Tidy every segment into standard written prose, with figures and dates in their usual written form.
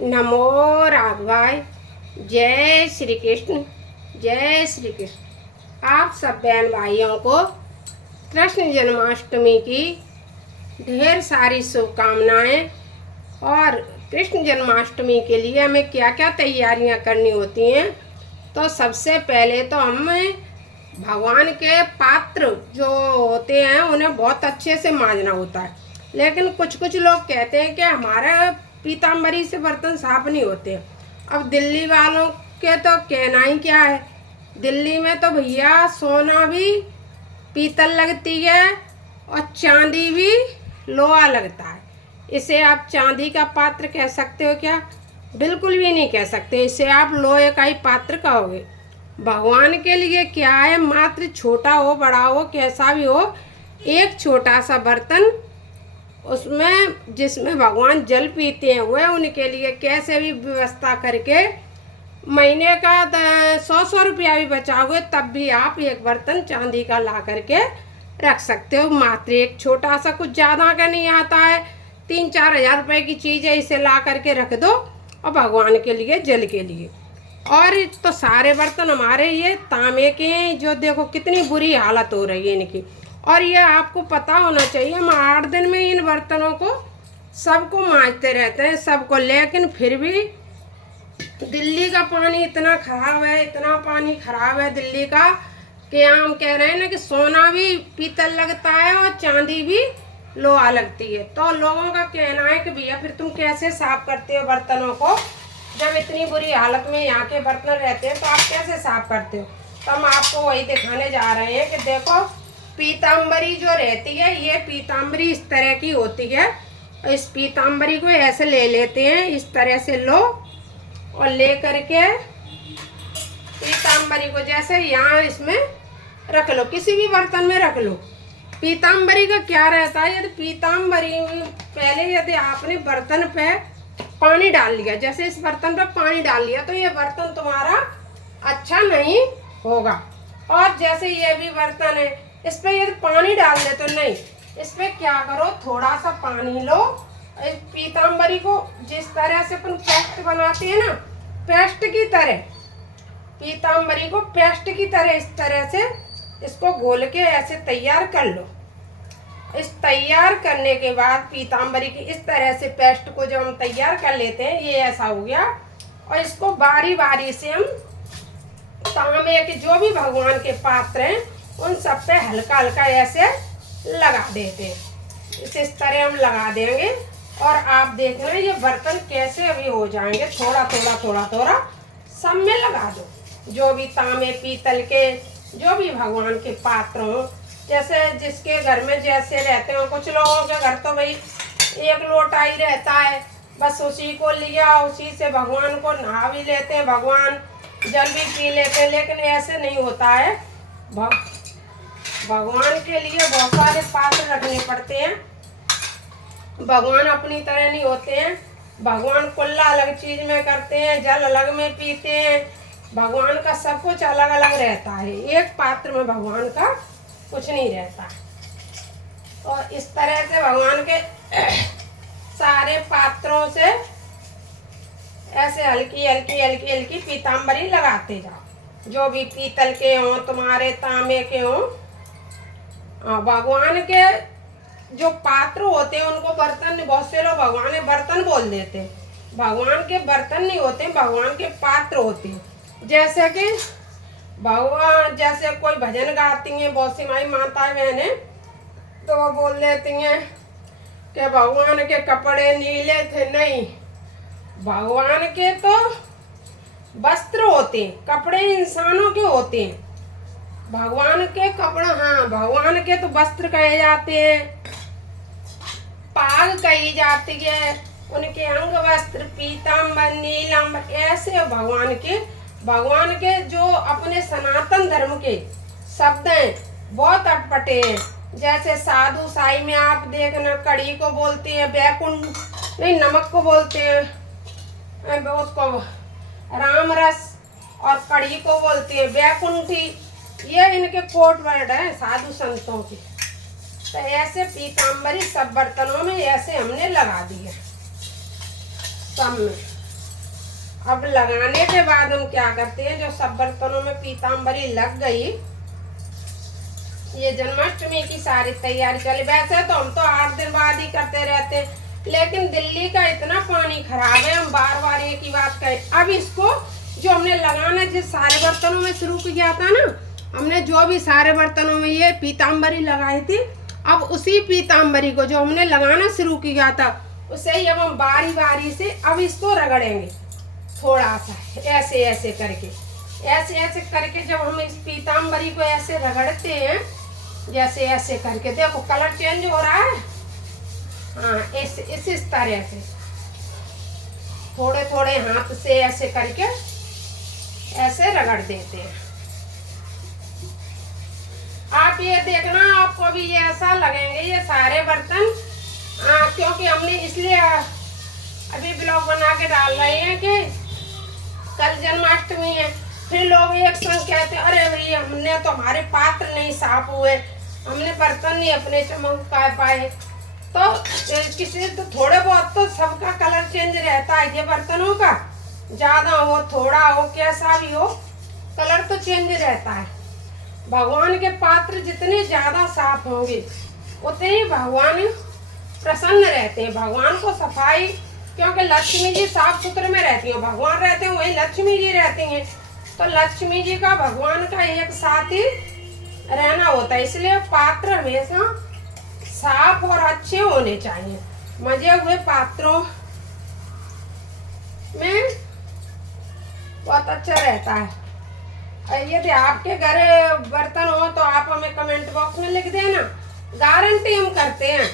नमो राघवाय। जय श्री कृष्ण। जय श्री कृष्ण। आप सब बहन भाइयों को कृष्ण जन्माष्टमी की ढेर सारी शुभकामनाएं। और कृष्ण जन्माष्टमी के लिए हमें क्या क्या तैयारियां करनी होती हैं, तो सबसे पहले तो हमें भगवान के पात्र जो होते हैं उन्हें बहुत अच्छे से मांजना होता है। लेकिन कुछ कुछ लोग कहते हैं कि हमारा पीताम्बरी से बर्तन साफ नहीं होते। अब दिल्ली वालों के तो कहना ही क्या है। दिल्ली में तो भैया सोना भी पीतल लगती है और चांदी भी लोहा लगता है। इसे आप चांदी का पात्र कह सकते हो क्या? बिल्कुल भी नहीं कह सकते। इसे आप लोहे का ही पात्र कहोगे। भगवान के लिए क्या है, मात्र छोटा हो बड़ा हो कैसा भी हो, एक छोटा सा बर्तन उसमें जिसमें भगवान जल पीते हैं वह उनके लिए कैसे भी व्यवस्था करके महीने का 100 रुपया भी बचाओगे तब भी आप एक बर्तन चांदी का ला करके रख सकते हो। मात्र एक छोटा सा, कुछ ज़्यादा का नहीं आता है, 3-4 हज़ार रुपये की चीज़ है, इसे ला करके रख दो और भगवान के लिए जल के लिए। और तो सारे बर्तन हमारे ये तांबे के हैं, जो देखो कितनी बुरी हालत हो रही है इनकी। और ये आपको पता होना चाहिए, हम 8 दिन में इन बर्तनों को सबको मांजते रहते हैं सबको, लेकिन फिर भी दिल्ली का पानी इतना खराब है, इतना पानी खराब है दिल्ली का कि हम कह रहे हैं ना कि सोना भी पीतल लगता है और चांदी भी लोहा लगती है। तो लोगों का कहना है कि भैया फिर तुम कैसे साफ करते हो बर्तनों को, जब इतनी बुरी हालत में यहाँ के बर्तन रहते हैं तो आप कैसे साफ करते हो? तो हम आपको वही दिखाने जा रहे हैं कि देखो पीताम्बरी जो रहती है, ये पीताम्बरी इस तरह की होती है। इस पीताम्बरी को ऐसे ले लेते हैं, इस तरह से लो और ले करके पीताम्बरी को जैसे यहाँ इसमें रख लो, किसी भी बर्तन में रख लो। पीताम्बरी का क्या रहता है, यदि पीताम्बरी में पहले यदि आपने बर्तन पे पानी डाल लिया, जैसे इस बर्तन पे पानी डाल लिया, तो ये बर्तन तुम्हारा अच्छा नहीं होगा। और जैसे ये भी बर्तन है, इस पे यदि पानी डाल दे तो नहीं, इस पे क्या करो, थोड़ा सा पानी लो, इस पीताम्बरी को जिस तरह से अपन पेस्ट बनाते हैं ना, पेस्ट की तरह, पीताम्बरी को पेस्ट की तरह इस तरह से इसको घोल के ऐसे तैयार कर लो। इस तैयार करने के बाद पीताम्बरी की इस तरह से पेस्ट को जब हम तैयार कर लेते हैं, ये ऐसा हो गया। और इसको बारी बारी से हम तांबे के जो भी भगवान के पात्र हैं उन सब पे हल्का हल्का ऐसे लगा देते हैं। इस तरह हम लगा देंगे और आप देख रहे हैं ये बर्तन कैसे अभी हो जाएंगे। थोड़ा थोड़ा थोड़ा थोड़ा सब में लगा दो, जो भी तांबे पीतल के जो भी भगवान के पात्र हों, जैसे जिसके घर में जैसे रहते हो। कुछ लोगों के घर तो भाई एक लोटा ही रहता है, बस उसी को लिया, उसी से भगवान को नहा भी लेते हैं, भगवान जल भी पी लेते हैं। लेकिन ऐसे नहीं होता है, भगवान के लिए बहुत सारे पात्र रखने पड़ते हैं। भगवान अपनी तरह नहीं होते हैं। भगवान कुल्ला अलग चीज में करते हैं, जल अलग में पीते हैं। भगवान का सब कुछ अलग अलग रहता है, एक पात्र में भगवान का कुछ नहीं रहता। और इस तरह से भगवान के सारे पात्रों से ऐसे हल्की हल्की हल्की हल्की पीताम्बरी लगाते जाओ, जो भी पीतल के हों, तुम्हारे तांबे के हों। भगवान के जो पात्र होते हैं उनको बर्तन, बहुत से लोग भगवान के बर्तन बोल देते हैं। भगवान के बर्तन नहीं होते, भगवान के पात्र होते हैं। जैसे कि भगवान, जैसे कोई भजन गाती हैं बहुत सी माई माता बहनें, तो वो बोल देती हैं कि भगवान के कपड़े नीले थे। नहीं, भगवान के तो वस्त्र होते हैं, कपड़े इंसानों के होते हैं। भगवान के कपड़े, हाँ, भगवान के तो वस्त्र कहे जाते हैं, पाग कही जाती है, उनके अंग वस्त्र पीताम्बर नीलाम्बर ऐसे भगवान के जो अपने सनातन धर्म के शब्द हैं बहुत अटपटे हैं। जैसे साधु साई में आप देखना, कड़ी को बोलते हैं बैकुंठ, नहीं नमक को बोलते हैं उसको राम रस, और कड़ी को बोलते हैं बैकुंठी। ये इनके कोड वर्ड है साधु संतों के। तो ऐसे पीताम्बरी सब बर्तनों में ऐसे हमने लगा दिए सब में। अब लगाने के बाद हम क्या करते हैं, जो सब बर्तनों में पीताम्बरी लग गई, ये जन्माष्टमी की सारी तैयारी चली। वैसे तो हम तो 8 दिन बाद ही करते रहते हैं, लेकिन दिल्ली का इतना पानी खराब है, हम बार बार एक ही बात करें। अब इसको जो हमने लगाना जिस सारे बर्तनों में शुरू किया था ना, हमने जो भी सारे बर्तनों में ये पीताम्बरी लगाई थी, अब उसी पीताम्बरी को जो हमने लगाना शुरू किया था उसे ही अब हम बारी बारी से अब इसको रगड़ेंगे, थोड़ा सा ऐसे ऐसे करके, ऐसे ऐसे करके। जब हम इस पीताम्बरी को ऐसे रगड़ते हैं, जैसे ऐसे करके, देखो कलर चेंज हो रहा है। हाँ, इस तरह से थोड़े थोड़े हाथ से ऐसे करके ऐसे रगड़ देते हैं। आप ये देखना, आपको भी ये ऐसा लगेंगे ये सारे बर्तन, क्योंकि हमने इसलिए अभी ब्लॉग बना के डाल रहे हैं कि कल जन्माष्टमी है। फिर लोग एक संग कहते हैं, अरे भाई हमने तो, हमारे पात्र नहीं साफ हुए, हमने बर्तन नहीं अपने चमका पाए। तो किसी तो थोड़े बहुत तो सबका कलर चेंज रहता है, ये बर्तनों का ज़्यादा हो थोड़ा हो कैसा भी हो, कलर तो चेंज रहता है। भगवान के पात्र जितने ज़्यादा साफ होंगे उतने ही भगवान प्रसन्न रहते हैं। भगवान को सफाई, क्योंकि लक्ष्मी जी साफ सुथरे में रहती हैं, भगवान रहते हैं वही लक्ष्मी जी रहती हैं, तो लक्ष्मी जी का भगवान का एक साथ ही रहना होता है। इसलिए पात्र हमेशा साफ और अच्छे होने चाहिए। मजे हुए पात्रों में बहुत अच्छा रहता है। यदि आपके घर बर्तन हो तो आप हमें कमेंट बॉक्स में लिख देना। गारंटी हम करते हैं,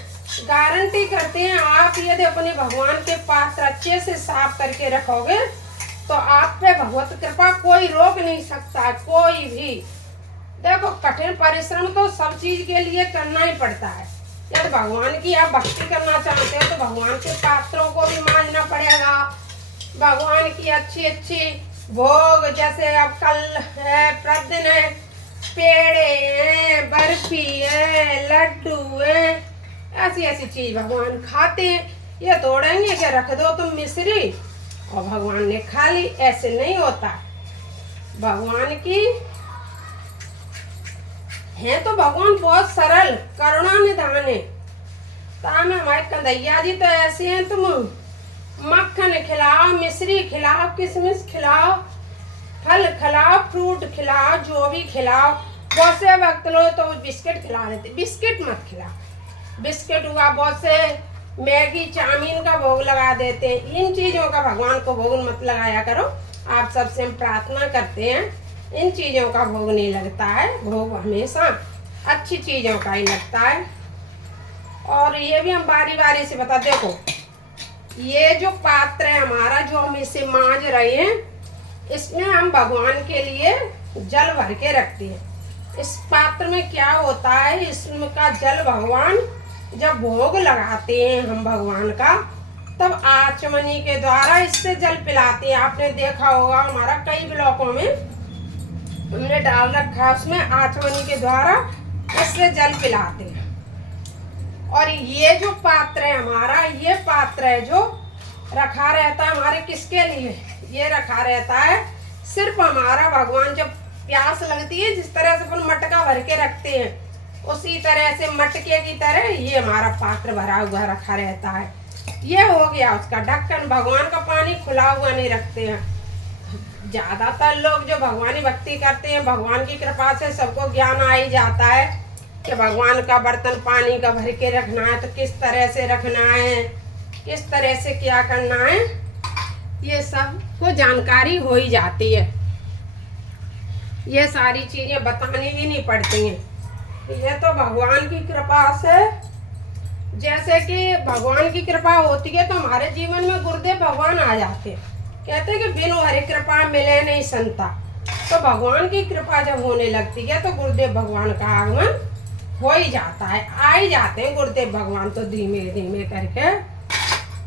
गारंटी करते हैं। आप यदि अपने भगवान के पात्र अच्छे से साफ करके रखोगे तो आप पे भगवत कृपा कोई रोक नहीं सकता, कोई भी। देखो कठिन परिश्रम तो सब चीज के लिए करना ही पड़ता है। यदि भगवान की आप भक्ति करना चाहते हो तो भगवान के पात्रों को भी मांझना पड़ेगा। भगवान की अच्छी अच्छी भोग, जैसे अब कल है, प्रतिदिन है, पेड़े हैं, बर्फी है, लड्डू है, ऐसी ऐसी चीज भगवान खाते हैं। ये तोड़ेंगे कि रख दो तुम मिश्री और भगवान ने खा ली, ऐसे नहीं होता। भगवान की है तो भगवान बहुत सरल करुणा निधान है। ताम हमारे कन्हैया जी तो ऐसे हैं, तुम मक्खन खिलाओ, मिश्री खिलाओ, किशमिश खिलाओ, फल खिलाओ, फ्रूट खिलाओ, जो भी खिलाओ। बहुत से वक्त लोग तो बिस्किट खिला देते, बिस्किट मत खिलाओ। बिस्किट हुआ, बहुत से मैगी चाउमीन का भोग लगा देते हैं। इन चीज़ों का भगवान को भोग मत लगाया करो। आप सबसे हम प्रार्थना करते हैं, इन चीज़ों का भोग नहीं लगता है। भोग हमेशा अच्छी चीज़ों का ही लगता है। और ये भी हम बारी बारी से बता, देखो ये जो पात्र है हमारा, जो हम इसे मांझ रहे हैं, इसमें हम भगवान के लिए जल भर के रखते हैं। इस पात्र में क्या होता है, इसमें का जल भगवान जब भोग लगाते हैं हम भगवान का, तब आचमनी के द्वारा इससे जल पिलाते हैं। आपने देखा होगा हमारा कई ब्लॉकों में हमने डाल रखा है, उसमें आचमनी के द्वारा इससे जल पिलाते हैं। और ये जो पात्र है हमारा, ये पात्र है जो रखा रहता है हमारे किसके लिए, ये रखा रहता है सिर्फ हमारा भगवान जब प्यास लगती है, जिस तरह से अपन मटका भर के रखते हैं, उसी तरह से मटके की तरह ये हमारा पात्र भरा हुआ रखा रहता है। ये हो गया उसका ढक्कन। भगवान का पानी खुला हुआ नहीं रखते हैं। ज्यादातर लोग जो भगवानी भक्ति करते हैं, भगवान की कृपा से सबको ज्ञान आ ही जाता है कि भगवान का बर्तन पानी का भर के रखना है, तो किस तरह से रखना है, किस तरह से क्या करना है, ये सब को जानकारी हो ही जाती है। ये सारी चीजें बतानी ही नहीं पड़ती हैं। ये तो भगवान की कृपा से, जैसे कि भगवान की कृपा होती है तो हमारे जीवन में गुरुदेव भगवान आ जाते हैं। कहते हैं कि बिनु हरि कृपा मिले नहीं संता। तो भगवान की कृपा जब होने लगती है तो गुरुदेव भगवान का आगमन हो ही जाता है, आ ही जाते हैं गुरुदेव भगवान। तो धीमे धीमे करके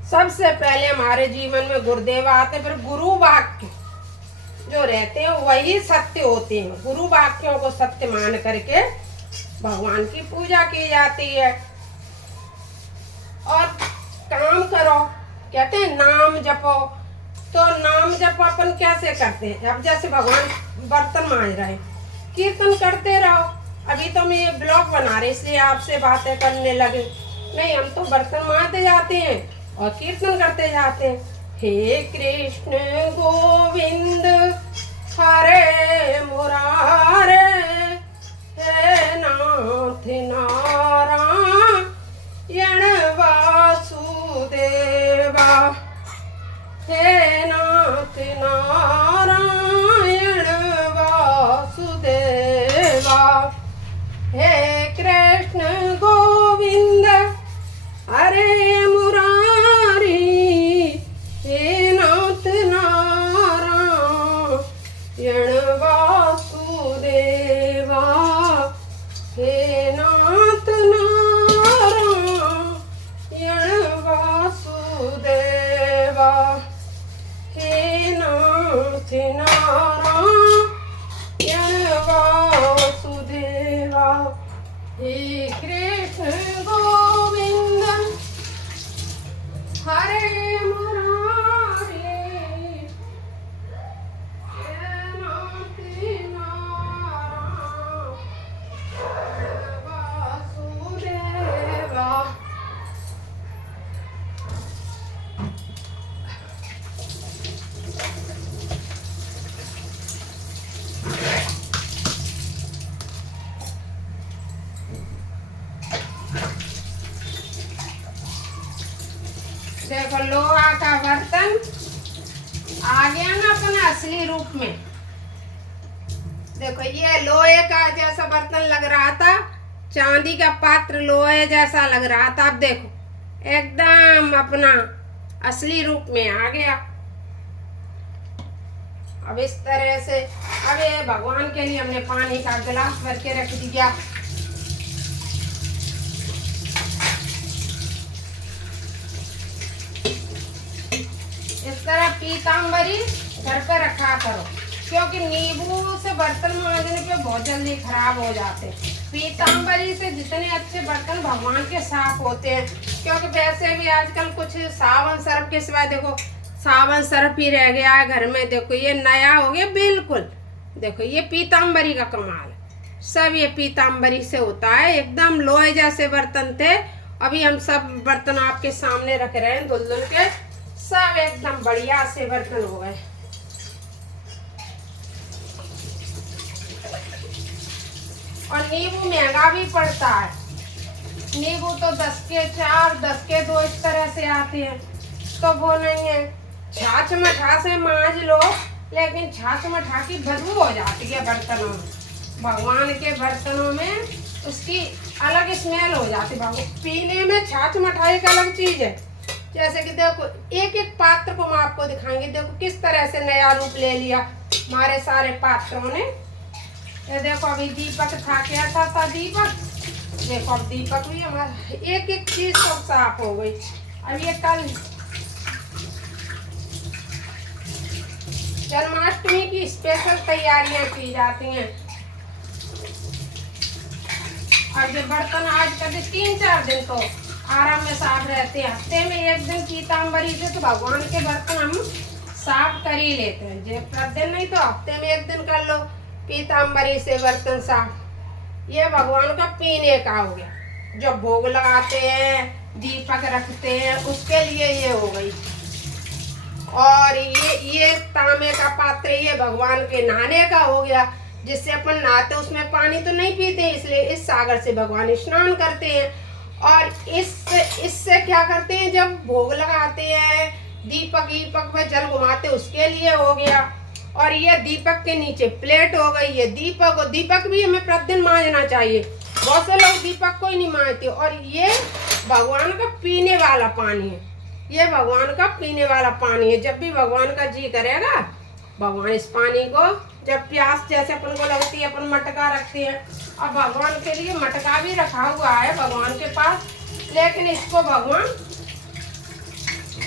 सबसे पहले हमारे जीवन में गुरुदेव आते, फिर गुरु वाक्य जो रहते हैं वही सत्य होते हैं। गुरु वाक्यों को सत्य मान करके भगवान की पूजा की जाती है। और काम करो, कहते हैं नाम जपो, तो नाम जप अपन कैसे करते हैं? अब जैसे भगवान बर्तन मांज रहे हैं, कीर्तन करते रहो। अभी तो मैं ये ब्लॉग बना रही इसलिए आपसे बातें करने लगे, नहीं हम तो बर्तन मांजते जाते हैं और कीर्तन करते जाते हैं। हे कृष्ण गोविंद हरे मुरारे, हे नाथ नारायण वासुदेवा, हे नाथ नारायण वासुदेवा, हे कृष्ण गोविंद हरे मुरारी, हे नाथ नारायण वासुदेवा, हे नाथ नारायण वासुदेवा, हे नाथ नारायण वासुदेवा, हे कृष्ण गोविंद हरे मुरारी, हे नाथ नारायण वासुदेवा। देखो लोहा का बर्तन आ गया ना अपने असली रूप में। देखो ये लोहे का जैसा बर्तन लग रहा था, चांदी का पात्र लोहे जैसा लग रहा था, अब देखो एकदम अपना असली रूप में आ गया। अब इस तरह से अब ये भगवान के लिए हमने पानी का गिलास भर के रख दिया। इस तरह पीताम्बरी घर पे रखा करो, क्योंकि नींबू से बर्तन मांजने पे बहुत जल्दी खराब हो जाते हैं। पीताम्बरी से जितने अच्छे बर्तन भगवान के साफ होते हैं, क्योंकि वैसे भी आजकल कुछ साबुन सर्फ के सिवाय देखो साबुन सर्फ ही रह गया है घर में। देखो ये नया हो गया बिल्कुल। देखो ये पीताम्बरी का कमाल है, सब ये पीताम्बरी से होता है। एकदम लोहे जैसे बर्तन थे, अभी हम सब बर्तन आपके सामने रख रहे हैं धुल धुल के, सब एकदम बढ़िया से बर्तन हो गए। और नींबू महंगा भी पड़ता है, नींबू तो 10 के 4 10 के 2 इस तरह से आते हैं। तो वो नहीं है, छाछ मठा से मांज लो, लेकिन छाछ मठा की बदबू हो जाती है बर्तनों में। भगवान के बर्तनों में उसकी अलग स्मेल हो जाती है। पीने में छाछ मठा एक अलग चीज है। जैसे कि देखो एक एक पात्र को हम आपको दिखाएंगे, देखो किस तरह से नया रूप ले लिया हमारे सारे पात्रों ने। ये देखो अभी दीपक था, क्या था दीपक, देखो अब दीपक भी हमारा एक एक चीज सब साफ हो गई। अब ये कल जन्माष्टमी की स्पेशल तैयारियां की जाती हैं। अब ये बर्तन आज कभी 3-4 दिन तो आराम में साफ रहते हैं, हफ्ते में एक दिन पीताम्बरी से तो भगवान के बर्तन हम साफ कर ही लेते हैं। जो प्रतिदिन नहीं तो हफ्ते में एक दिन कर लो पीताम्बरी से बर्तन साफ। ये भगवान का पीने का हो गया, जो भोग लगाते हैं दीपक रखते हैं उसके लिए ये हो गई। और ये तांबे का पात्र ये भगवान के नहाने का हो गया, जिससे अपन नहाते उसमें पानी तो नहीं पीते, इसलिए इस सागर से भगवान स्नान करते हैं। और इससे क्या करते हैं, जब भोग लगाते हैं दीपक में जल घुमाते उसके लिए हो गया। और ये दीपक के नीचे प्लेट हो गई, ये दीपक भी हमें प्रतिदिन मांजना चाहिए। बहुत से लोग दीपक को ही नहीं मांजते। और ये भगवान का पीने वाला पानी है, ये भगवान का पीने वाला पानी है। जब भी भगवान का जी करेगा भगवान इस पानी को, जब प्यास जैसे अपन को लगती है अपन मटका रखते हैं। अब भगवान के लिए मटका भी रखा हुआ है भगवान के पास, लेकिन इसको भगवान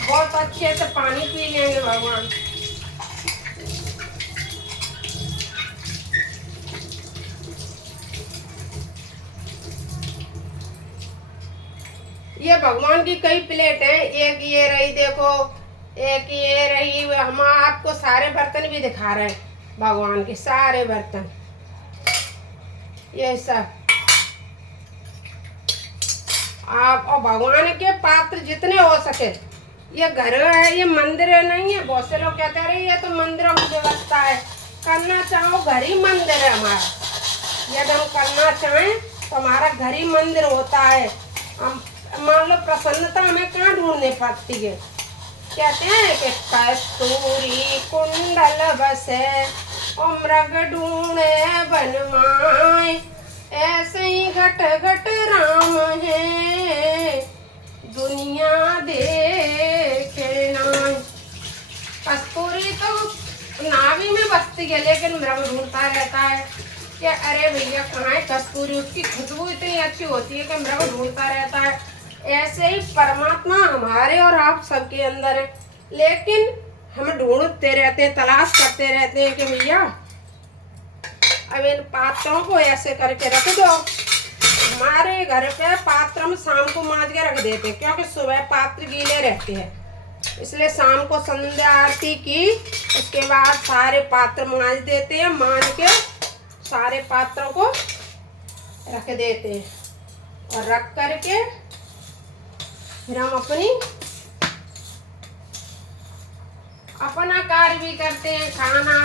बहुत अच्छे से पानी पी लेंगे भगवान। ये भगवान की कई प्लेट हैं, एक ये रही देखो, एक ये रही, हम आपको सारे बर्तन भी दिखा रहे हैं, भगवान के सारे बर्तन, ये सब आप, और भगवान के पात्र जितने हो सके। ये घर है, ये मंदिर है नहीं है। बहुत से लोग कहते हैं ये तो मंदिरों की व्यवस्था है, करना चाहो घर ही मंदिर है हमारा। यदि हम करना चाहें तो हमारा घर ही मंदिर होता है। हम मान लो प्रसन्नता हमें कहाँ ढूंढने पड़ती है। कहते हैं कि कस्तूरी कुंडल बसे और मृग ढूंढे बनवाए, ऐसे ही घट घट राम है दुनिया देखे नाय। कस्तूरी तो नाभि में बसती है, लेकिन मृग ढूंढता रहता है कि अरे भैया कहाँ है कस्तूरी। उसकी खुशबू इतनी अच्छी होती है कि मृग ढूंढता रहता है। ऐसे ही परमात्मा हमारे और आप सबके अंदर है, लेकिन हम ढूंढते रहते हैं, तलाश करते रहते हैं कि भैया अब इन पात्रों को ऐसे करके रख दो। हमारे घर पे पात्र हम शाम को मांज के रख देते हैं, क्योंकि सुबह पात्र गीले रहते हैं, इसलिए शाम को संध्या आरती की उसके बाद सारे पात्र मांज देते हैं। मांज के सारे पात्रों को रख देते हैं और रख करके फिर हम अपना कार्य भी करते हैं। खाना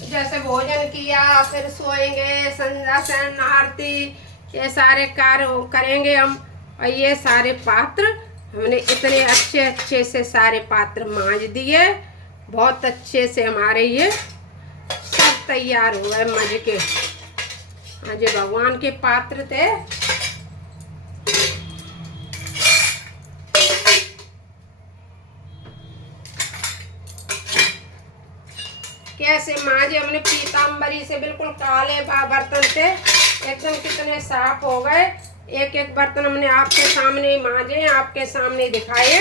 जैसे भोजन किया, फिर सोएंगे, संध्या सन आरती, ये सारे कार्य करेंगे हम। और ये सारे पात्र हमने इतने अच्छे अच्छे से सारे पात्र मांज दिए, बहुत अच्छे से हमारे ये सब तैयार हुए मज के। हाँ जी, भगवान के पात्र थे। कैसे मांजे हमने, पीताम्बरी से बिल्कुल काले बर्तन थे एकदम, कितने साफ हो गए। एक एक बर्तन हमने आपके सामने ही मांजे, आपके सामने दिखाए।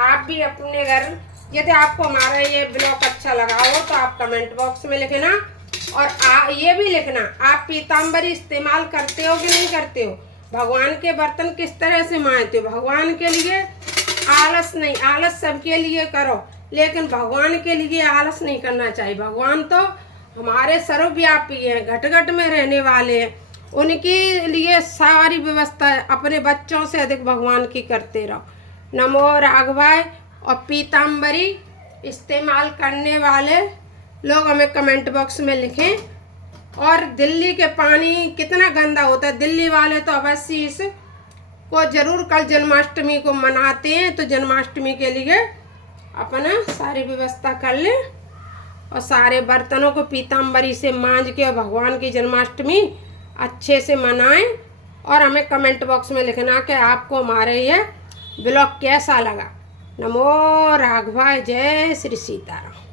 आप भी अपने घर, यदि आपको हमारा ये ब्लॉग अच्छा लगा हो तो आप कमेंट बॉक्स में लिखना, और ये भी लिखना आप पीताम्बरी इस्तेमाल करते हो कि नहीं करते हो। भगवान के बर्तन किस तरह से मांजते हो। भगवान के लिए आलस नहीं, आलस सबके लिए करो, लेकिन भगवान के लिए आलस नहीं करना चाहिए। भगवान तो हमारे सर्वव्यापी हैं, घट घट में रहने वाले हैं। उनके लिए सारी व्यवस्था अपने बच्चों से अधिक भगवान की करते रहो। नमो राघवाय। और पीताम्बरी इस्तेमाल करने वाले लोग हमें कमेंट बॉक्स में लिखें। और दिल्ली के पानी कितना गंदा होता है, दिल्ली वाले तो अवश्य इस को जरूर कल जन्माष्टमी को मनाते हैं, तो जन्माष्टमी के लिए अपना सारी व्यवस्था कर ले और सारे बर्तनों को पीताम्बरी से मांज के भगवान की जन्माष्टमी अच्छे से मनाएं। और हमें कमेंट बॉक्स में लिखना कि आपको हमारे ये ब्लॉग कैसा लगा। नमो राघवाय। जय श्री सीताराम।